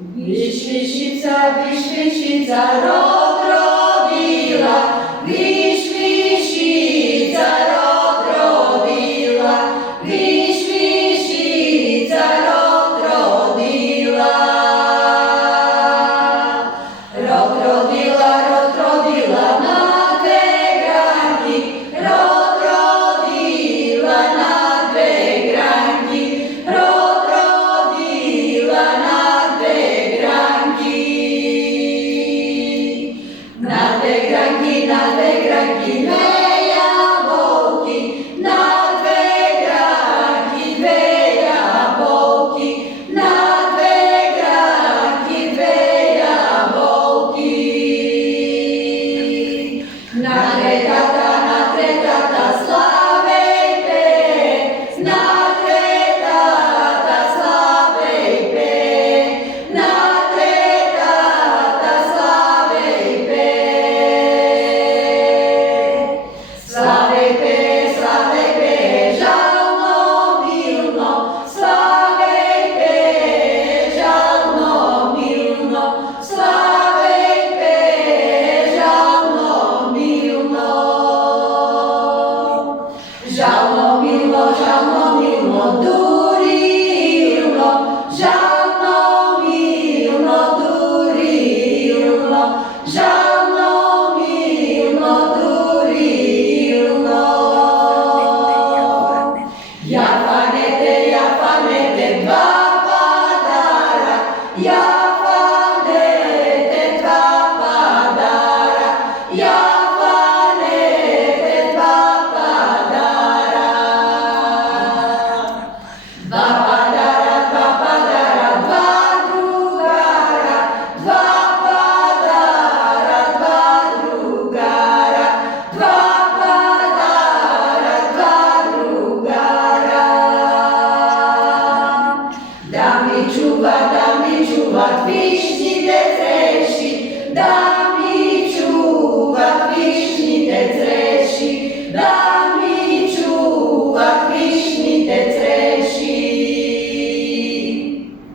Wiświszyca rod robiła, Wiświszyca rod robiła, Wiświszyca rod robiła. Rod robiła na dwie granki, rod robiła na dwie granki, rod robiła na dwie granki. Na dwie granki, dwie jabłki, na dwie granki, dwie jabłki, na dwie granki, dwie jabłki. Na tre tata slavej pes, na tre tata slavej pes, na tre tata slavej pes. Slavej pes, žalno milno, slavej pes, žalno milno, slavej pes, žalno milno. Žalno milno, durilno, žalno milno, durilno, žalno milno, durilno. Jafanete, dva padara, jafanete, dva padara, jafanete, dva padara. Dva padara, dva drugara, dva padara, dva drugara, dva padara, dva drugara. Da mi čuvat višnji decembra,